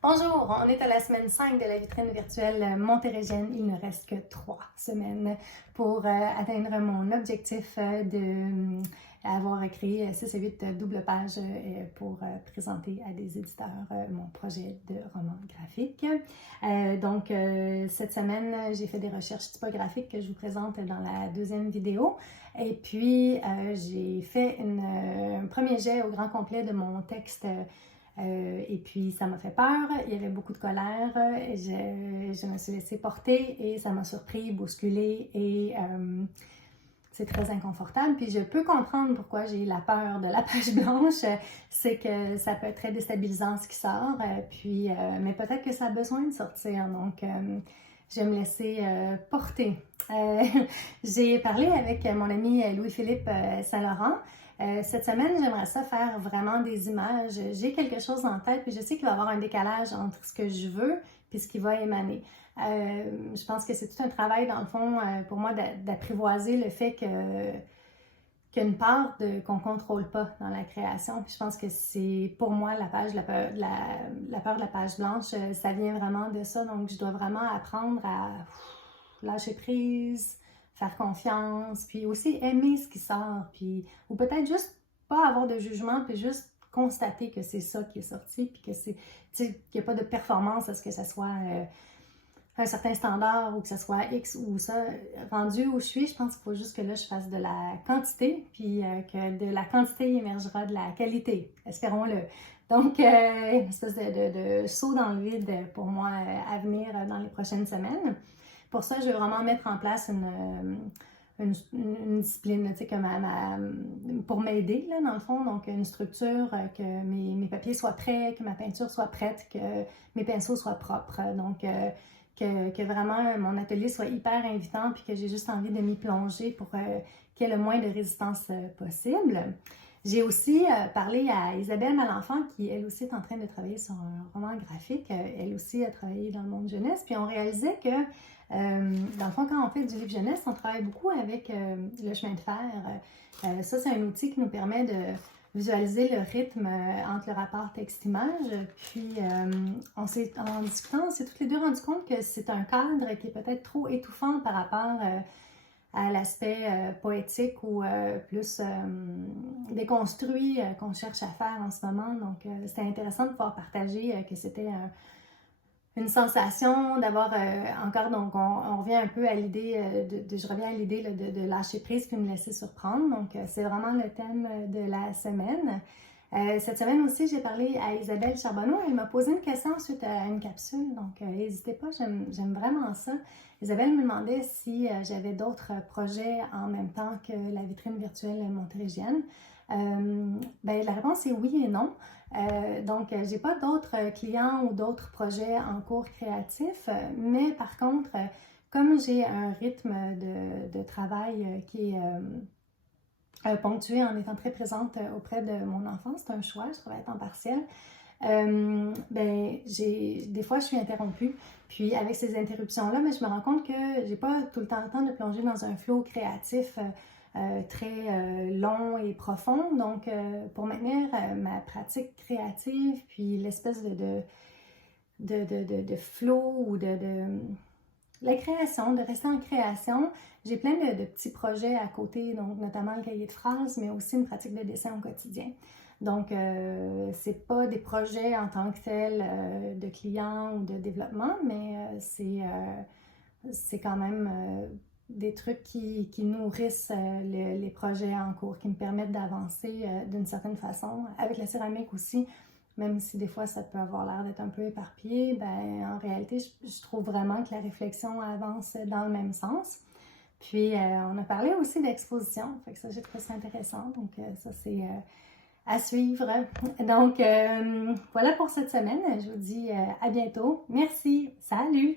Bonjour, on est à la semaine 5 de la vitrine virtuelle montérégienne. Il ne reste que 3 semaines pour atteindre mon objectif de avoir créé 6 à 8 doubles pages pour présenter à des éditeurs mon projet de roman graphique. Cette semaine, j'ai fait des recherches typographiques que je vous présente dans la deuxième vidéo. Et puis, j'ai fait un premier jet au grand complet de mon texte. Et puis, ça m'a fait peur, il y avait beaucoup de colère, je me suis laissée porter et ça m'a surpris, bousculée et c'est très inconfortable. Puis je peux comprendre pourquoi j'ai la peur de la page blanche, c'est que ça peut être très déstabilisant ce qui sort, mais peut-être que ça a besoin de sortir, donc je vais me laisser porter. J'ai parlé avec mon ami Louis-Philippe Saint-Laurent. Cette semaine, j'aimerais ça faire vraiment des images. J'ai quelque chose en tête, puis je sais qu'il va y avoir un décalage entre ce que je veux et ce qui va émaner. Je pense que c'est tout un travail, dans le fond, pour moi, d'apprivoiser le fait qu'il y a une part qu'on ne contrôle pas dans la création. Puis je pense que c'est, pour moi, la peur de la page blanche, ça vient vraiment de ça. Donc, je dois vraiment apprendre à lâcher prise, faire confiance, puis aussi aimer ce qui sort, ou peut-être juste pas avoir de jugement, puis juste constater que c'est ça qui est sorti, puis qu'il n'y a pas de performance à ce que ça soit un certain standard ou que ce soit X ou ça. Rendu où je suis, je pense qu'il faut juste que là, je fasse de la quantité, puis que de la quantité émergera de la qualité, espérons-le. Donc, une espèce de saut dans le vide pour moi à venir dans les prochaines semaines. Pour ça, je vais vraiment mettre en place une discipline, tu sais, pour m'aider, là, dans le fond. Donc, une structure, que mes papiers soient prêts, que ma peinture soit prête, que mes pinceaux soient propres. Donc, que vraiment mon atelier soit hyper invitant puis que j'ai juste envie de m'y plonger pour qu'il y ait le moins de résistance possible. J'ai aussi parlé à Isabelle Malenfant qui, elle aussi, est en train de travailler sur un roman graphique. Elle aussi a travaillé dans le monde jeunesse. Puis on réalisait que, dans le fond, quand on fait du livre jeunesse, on travaille beaucoup avec le chemin de fer. Ça, c'est un outil qui nous permet de visualiser le rythme entre le rapport texte-image. Puis, en discutant, on s'est toutes les deux rendu compte que c'est un cadre qui est peut-être trop étouffant par rapport à l'aspect poétique ou plus déconstruit qu'on cherche à faire en ce moment. Donc, c'était intéressant de pouvoir partager que c'était une sensation d'avoir encore, donc on revient un peu à l'idée, je reviens à l'idée de lâcher prise puis me laisser surprendre. Donc, c'est vraiment le thème de la semaine. Cette semaine aussi, j'ai parlé à Isabelle Charbonneau. Elle m'a posé une question suite à une capsule, donc n'hésitez pas, j'aime vraiment ça. Isabelle me demandait si j'avais d'autres projets en même temps que la vitrine virtuelle montérégienne. La réponse est oui et non. Donc, j'ai pas d'autres clients ou d'autres projets en cours créatif, mais par contre, comme j'ai un rythme de travail qui est ponctué en étant très présente auprès de mon enfant, c'est un choix, je travaille à temps partiel. Des fois je suis interrompue, puis avec ces interruptions-là, mais je me rends compte que j'ai pas tout le temps de plonger dans un flow créatif très long et profond. Donc, pour maintenir ma pratique créative, puis l'espèce de flow ou la création, de rester en création, j'ai plein de petits projets à côté, donc notamment le cahier de phrases, mais aussi une pratique de dessin au quotidien. Donc, c'est pas des projets en tant que tels de clients ou de développement, mais c'est quand même des trucs qui nourrissent les projets en cours, qui me permettent d'avancer d'une certaine façon. Avec la céramique aussi, même si des fois ça peut avoir l'air d'être un peu éparpillé, en réalité, je trouve vraiment que la réflexion avance dans le même sens. Puis, on a parlé aussi d'exposition, fait que ça, j'ai trouvé ça intéressant. Donc, ça, c'est à suivre. Donc, voilà pour cette semaine. Je vous dis à bientôt. Merci. Salut!